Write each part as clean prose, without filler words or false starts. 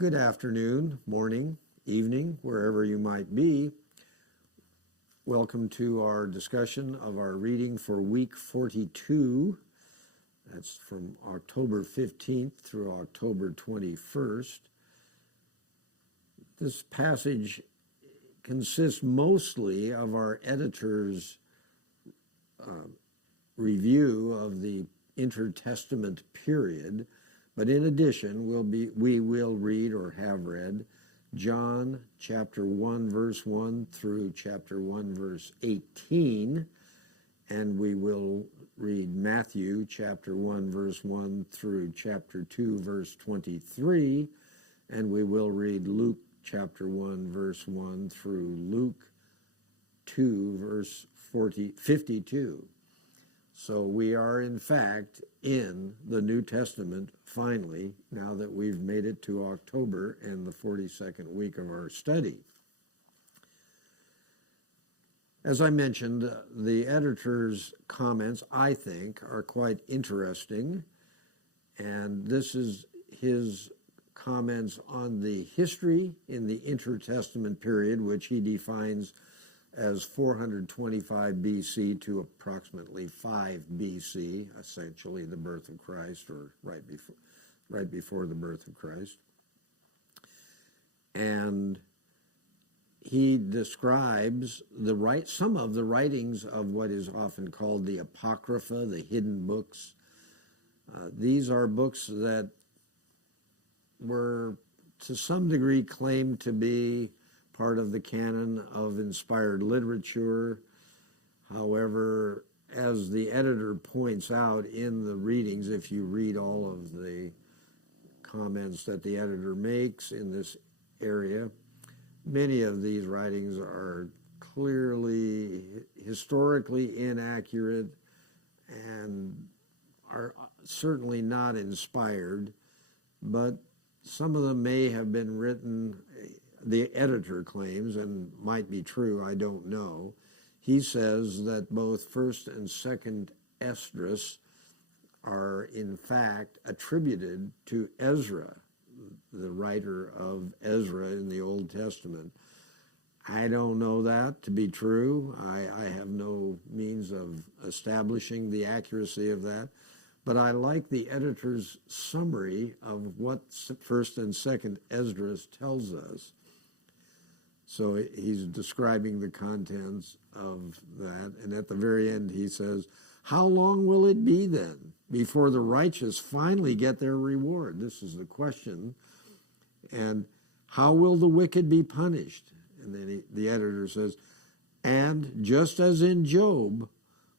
Good afternoon, morning, evening, wherever you might be. Welcome to our discussion of our reading for week 42. That's from October 15th through October 21st. This passage consists mostly of our editor's review of the intertestament period. But in addition, we will read or have read John chapter 1 verse 1 through chapter 1 verse 18, and we will read Matthew chapter 1 verse 1 through chapter 2 verse 23, and we will read Luke chapter 1 verse 1 through Luke 2 verse 52. So we are, in fact, in the New Testament, finally, now that we've made it to October and the 42nd week of our study. As I mentioned, the editor's comments, I think, are quite interesting, and this is his comments on the history in the intertestament period, which he defines as 425 BC to approximately 5 BC, essentially the birth of Christ, or right before the birth of Christ. And he describes some of the writings of what is often called the Apocrypha, the hidden books. These are books that were to some degree claimed to be part of the canon of inspired literature. However, as the editor points out in the readings, if you read all of the comments that the editor makes in this area, many of these writings are clearly historically inaccurate and are certainly not inspired, but some of them may have been written, the editor claims, and might be true, I don't know. He says that both 1st and 2nd Esdras are in fact attributed to Ezra, the writer of Ezra in the Old Testament. I don't know that to be true. I have no means of establishing the accuracy of that, but I like the editor's summary of what 1st and 2nd Esdras tells us. So he's describing the contents of that, and at the very end he says, "How long will it be then before the righteous finally get their reward?" This is the question. And how will the wicked be punished? And then the editor says, and just as in Job,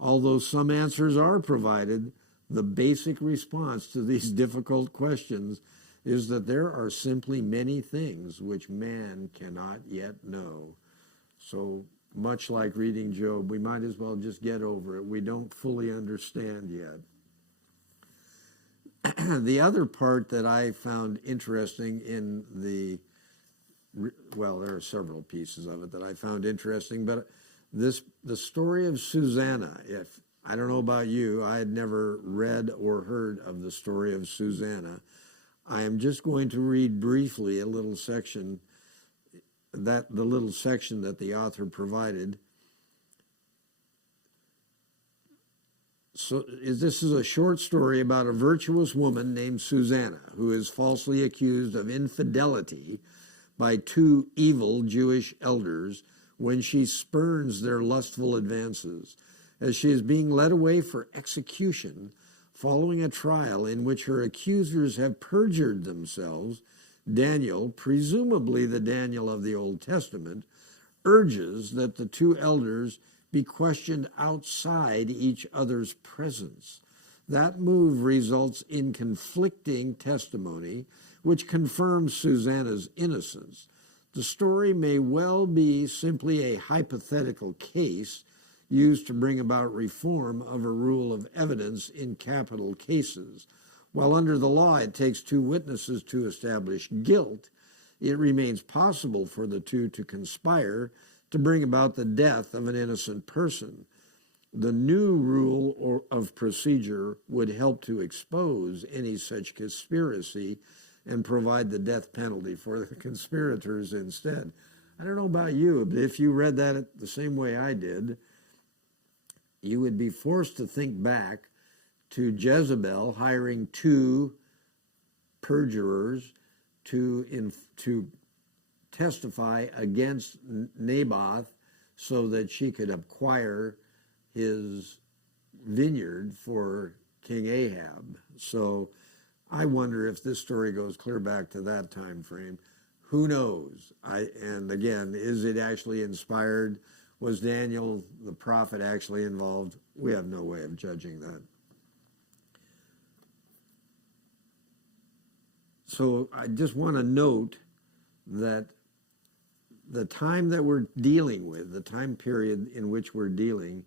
although some answers are provided, the basic response to these difficult questions is that there are simply many things which man cannot yet know. So much like reading Job, we might as well just get over it. We don't fully understand yet. The other part that I found interesting in there are several pieces of it that I found interesting, but the story of Susanna, I don't know about you, I had never read or heard of the story of Susanna. I am just going to read briefly a little section, the little section that the author provided. So this is a short story about a virtuous woman named Susanna who is falsely accused of infidelity by 2 evil Jewish elders when she spurns their lustful advances. As she is being led away for execution, following a trial in which her accusers have perjured themselves, Daniel, presumably the Daniel of the Old Testament, urges that the 2 elders be questioned outside each other's presence. That move results in conflicting testimony, which confirms Susanna's innocence. The story may well be simply a hypothetical case used to bring about reform of a rule of evidence in capital cases. While under the law it takes 2 witnesses to establish guilt, it remains possible for the 2 to conspire to bring about the death of an innocent person. The new rule of procedure would help to expose any such conspiracy and provide the death penalty for the conspirators instead. I don't know about you, but if you read that the same way I did, you would be forced to think back to Jezebel hiring 2 perjurers to testify against Naboth so that she could acquire his vineyard for King Ahab. So I wonder if this story goes clear back to that time frame. Who knows? And again, is it actually inspired? Was Daniel the prophet actually involved? We have no way of judging that. So I just want to note that the time that we're dealing with, the time period in which we're dealing,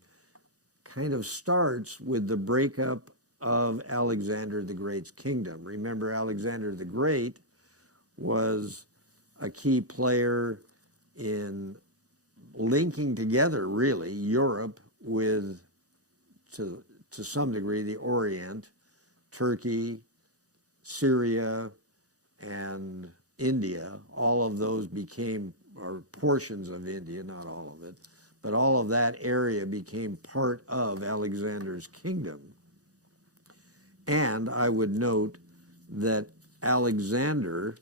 kind of starts with the breakup of Alexander the Great's kingdom. Remember, Alexander the Great was a key player in linking together, really, Europe with, to some degree, the Orient, Turkey, Syria, and India. All of those became, or portions of India, not all of it, but all of that area became part of Alexander's kingdom. And I would note that Alexander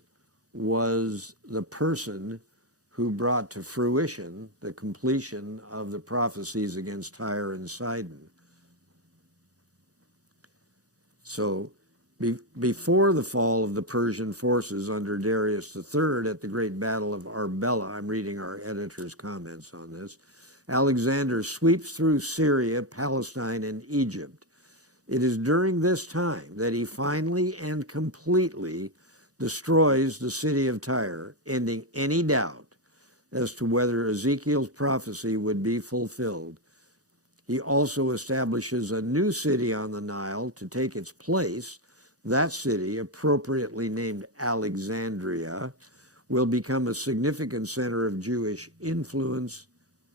was the person who brought to fruition the completion of the prophecies against Tyre and Sidon. So before the fall of the Persian forces under Darius III at the Great Battle of Arbela, I'm reading our editor's comments on this, Alexander sweeps through Syria, Palestine, and Egypt. It is during this time that he finally and completely destroys the city of Tyre, ending any doubt as to whether Ezekiel's prophecy would be fulfilled. He also establishes a new city on the Nile to take its place. That city, appropriately named Alexandria, will become a significant center of Jewish influence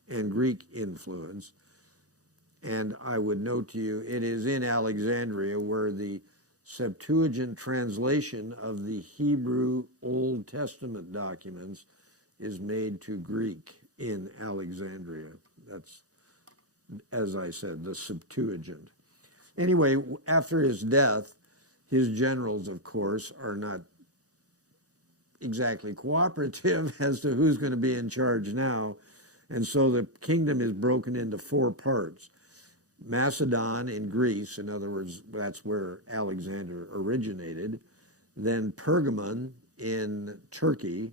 and Greek influence. And I would note to you, it is in Alexandria where the Septuagint translation of the Hebrew Old Testament documents is made to Greek in Alexandria. That's, as I said, the Septuagint. Anyway, after his death, his generals, of course, are not exactly cooperative as to who's going to be in charge now. And so the kingdom is broken into 4 parts. Macedon in Greece, in other words, that's where Alexander originated. Then Pergamon in Turkey,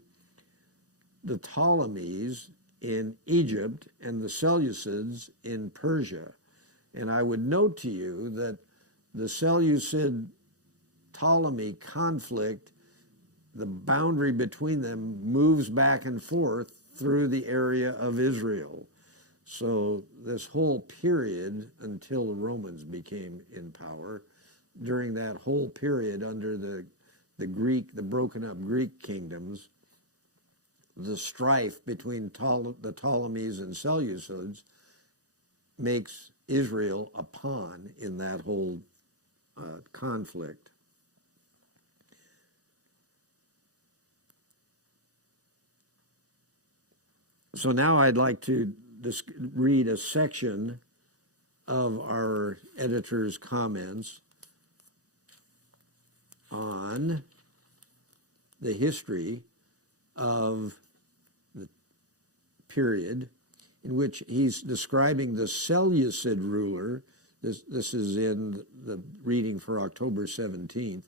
the Ptolemies in Egypt, and the Seleucids in Persia. And I would note to you that the Seleucid-Ptolemy conflict, the boundary between them moves back and forth through the area of Israel. So this whole period until the Romans became in power, during that whole period under the broken up Greek kingdoms, the strife between the Ptolemies and Seleucids makes Israel a pawn in that whole conflict. So now I'd like to read a section of our editor's comments on the history of the period in which he's describing the Seleucid ruler. This is in the reading for October 17th.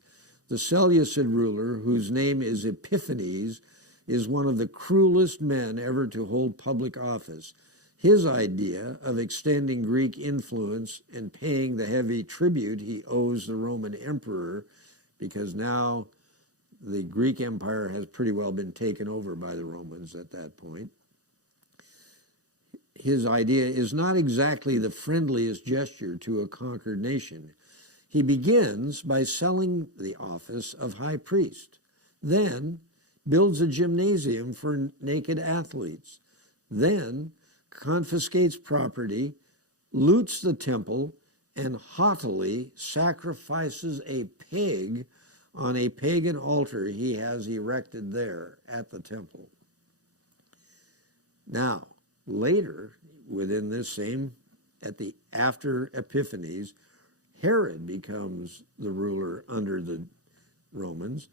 The Seleucid ruler, whose name is Epiphanes, is one of the cruelest men ever to hold public office. His idea of extending Greek influence and paying the heavy tribute he owes the Roman emperor, because now the Greek Empire has pretty well been taken over by the Romans at that point. His idea is not exactly the friendliest gesture to a conquered nation. He begins by selling the office of high priest, then builds a gymnasium for naked athletes, then confiscates property, loots the temple, and haughtily sacrifices a pig on a pagan altar he has erected there at the temple. Now, later, within this same, after Epiphanies, Herod becomes the ruler under the Romans.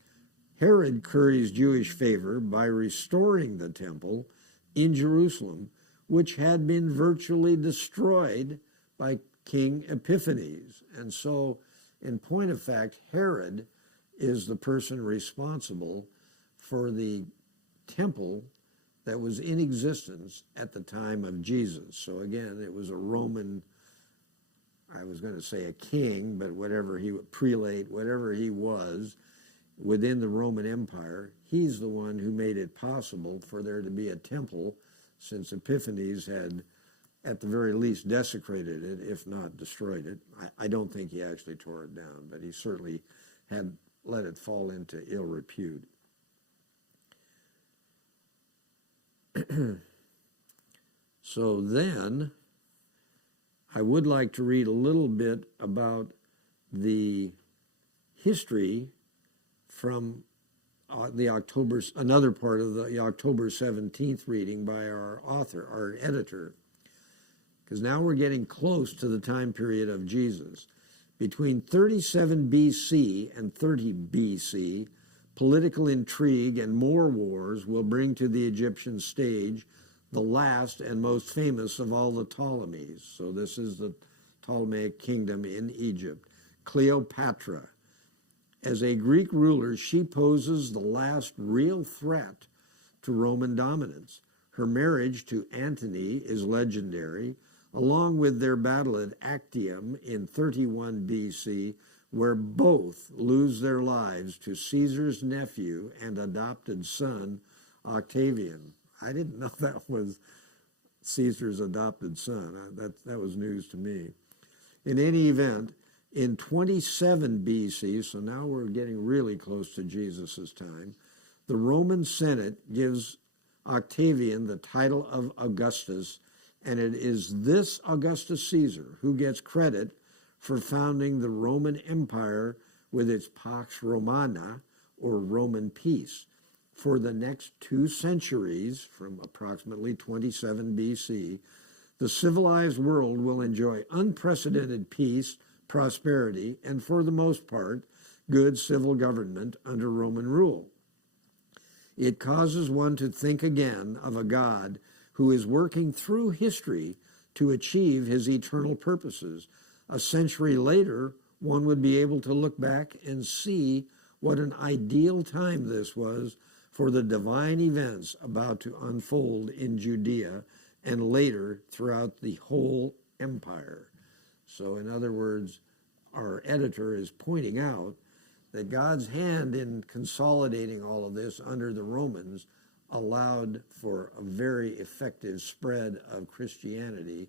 Herod curries Jewish favor by restoring the temple in Jerusalem, which had been virtually destroyed by King Epiphanes. And so, in point of fact, Herod is the person responsible for the temple that was in existence at the time of Jesus. So again, it was a Roman, I was going to say a king, but whatever prelate, whatever he was within the Roman Empire, he's the one who made it possible for there to be a temple, since Epiphanes had at the very least desecrated it, if not destroyed it. I don't think he actually tore it down, but he certainly had let it fall into ill repute. So then, I would like to read a little bit about the history from another part of the October 17th reading by our author, our editor, because now we're getting close to the time period of Jesus. Between 37 BC and 30 BC, political intrigue and more wars will bring to the Egyptian stage the last and most famous of all the Ptolemies. So this is the Ptolemaic kingdom in Egypt, Cleopatra. As a Greek ruler, she poses the last real threat to Roman dominance. Her marriage to Antony is legendary, along with their battle at Actium in 31 BC, where both lose their lives to Caesar's nephew and adopted son, Octavian. I didn't know that was Caesar's adopted son. That was news to me. In any event, in 27 BC, so now we're getting really close to Jesus' time, the Roman Senate gives Octavian the title of Augustus, and it is this Augustus Caesar who gets credit for founding the Roman Empire with its Pax Romana, or Roman peace. For the next 2 centuries, from approximately 27 BC, the civilized world will enjoy unprecedented peace, prosperity, and for the most part, good civil government under Roman rule. It causes one to think again of a God who is working through history to achieve his eternal purposes. A century later, one would be able to look back and see what an ideal time this was for the divine events about to unfold in Judea and later throughout the whole empire. So in other words, our editor is pointing out that God's hand in consolidating all of this under the Romans allowed for a very effective spread of Christianity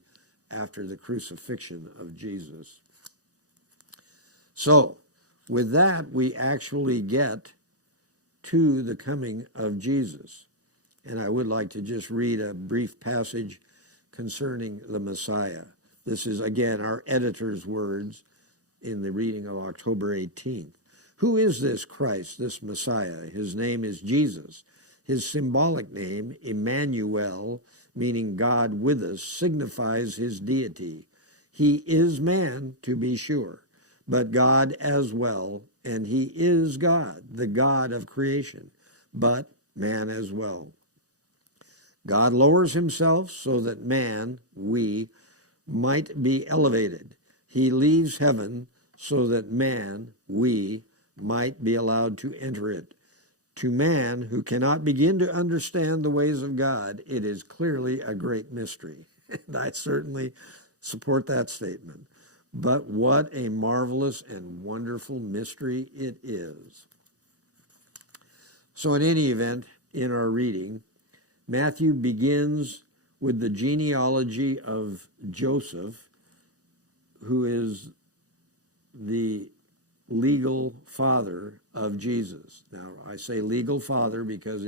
after the crucifixion of Jesus. So, with that, we actually get to the coming of Jesus. And I would like to just read a brief passage concerning the Messiah. This is, again, our editor's words in the reading of October 18th. Who is this Christ, this Messiah? His name is Jesus. His symbolic name, Emmanuel, meaning God with us, signifies his deity. He is man, to be sure, but God as well, and he is God, the God of creation, but man as well. God lowers himself so that man, we, might be elevated. He leaves heaven so that man, we, might be allowed to enter it. To man who cannot begin to understand the ways of God, it is clearly a great mystery. And I certainly support that statement. But what a marvelous and wonderful mystery it is. So in any event, in our reading, Matthew begins with the genealogy of Joseph, who is the legal father of Jesus. Now, I say legal father because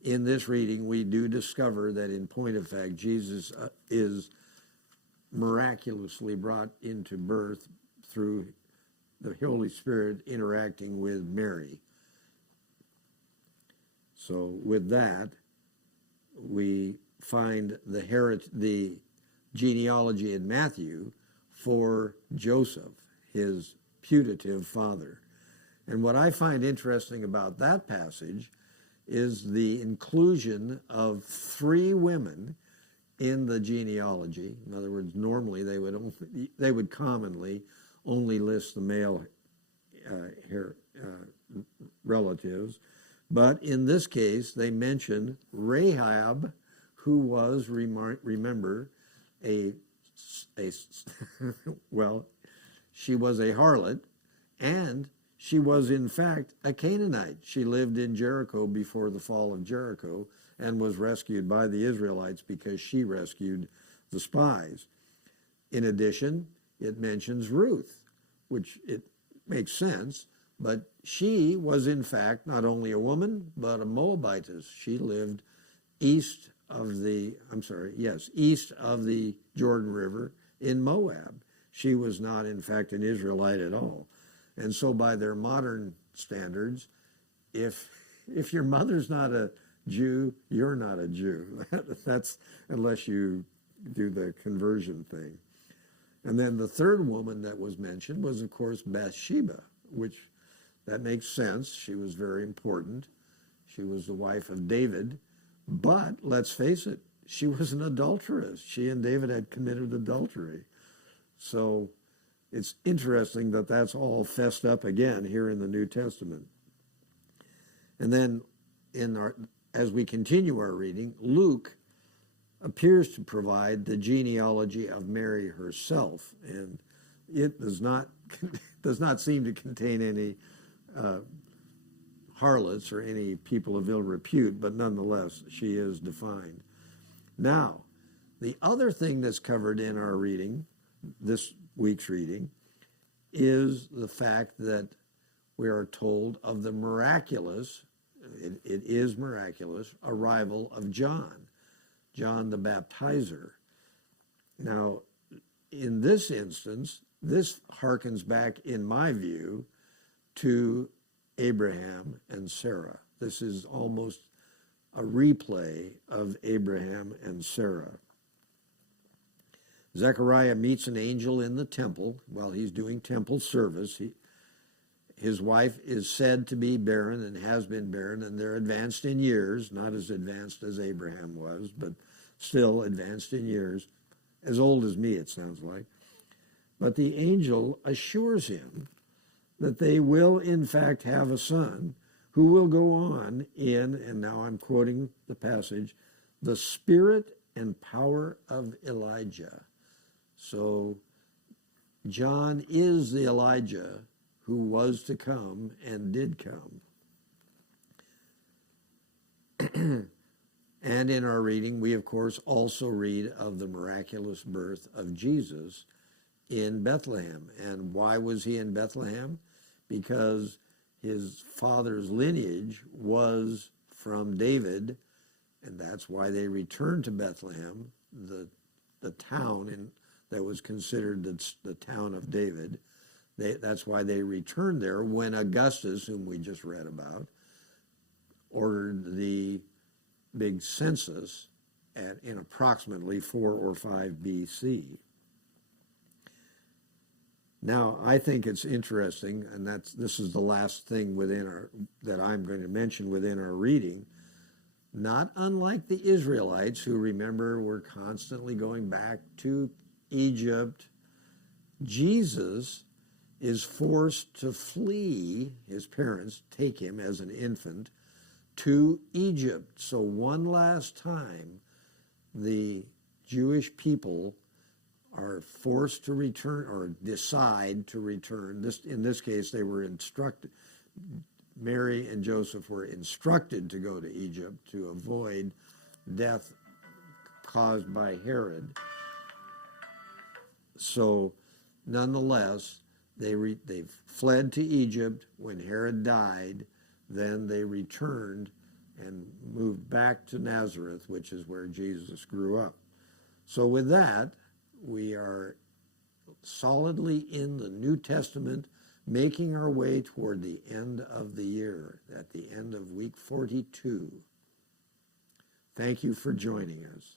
in this reading we do discover that in point of fact Jesus is miraculously brought into birth through the Holy Spirit interacting with Mary. So with that, we find the genealogy in Matthew for Joseph, his putative father. And what I find interesting about that passage is the inclusion of 3 women in the genealogy. In other words, normally they would commonly only list the male relatives, but in this case they mention Rahab, who was, remember, well, she was a harlot, and she was in fact a Canaanite. She lived in Jericho before the fall of Jericho and was rescued by the Israelites because she rescued the spies. In addition, it mentions Ruth, which it makes sense, but she was in fact not only a woman, but a Moabitess. She lived east of the Jordan River in Moab. She was not in fact an Israelite at all. And so by their modern standards, if your mother's not a Jew, you're not a Jew. That's unless you do the conversion thing. And then the third woman that was mentioned was, of course, Bathsheba, which that makes sense. She was very important. She was the wife of David. But let's face it, she was an adulteress. She and David had committed adultery. So it's interesting that that's all fessed up again here in the New Testament. And then as we continue our reading, Luke appears to provide the genealogy of Mary herself, and it does not seem to contain any harlots or any people of ill repute, but nonetheless, she is defined. Now, the other thing that's covered in our reading, this week's reading, is the fact that we are told of the miraculous, it is miraculous, arrival of John the Baptizer. Now, in this instance, this harkens back, in my view, to Abraham and Sarah. This is almost a replay of Abraham and Sarah. Zechariah meets an angel in the temple while he's doing temple service. His wife is said to be barren and has been barren, and they're advanced in years, not as advanced as Abraham was, but still advanced in years, as old as me, it sounds like. But the angel assures him that they will, in fact, have a son who will go on in, and now I'm quoting the passage, the spirit and power of Elijah. So John is the Elijah who was to come and did come. And in our reading, we of course also read of the miraculous birth of Jesus in Bethlehem. And why was he in Bethlehem? Because his father's lineage was from David, and that's why they returned to Bethlehem, the town that was considered the town of David. That's why they returned there when Augustus, whom we just read about, ordered the big census in approximately 4 or 5 BC. Now, I think it's interesting, and this is the last thing that I'm going to mention within our reading. Not unlike the Israelites, who, remember, were constantly going back to Egypt, Jesus is forced to flee. His parents take him as an infant to Egypt. So one last time, the Jewish people are forced to return, or decide to return. In this case, they were instructed. Mary and Joseph were instructed to go to Egypt to avoid death caused by Herod. So, nonetheless, they fled to Egypt. When Herod died, then they returned and moved back to Nazareth, which is where Jesus grew up. So with that, we are solidly in the New Testament making our way toward the end of the year, at the end of week 42. Thank you for joining us.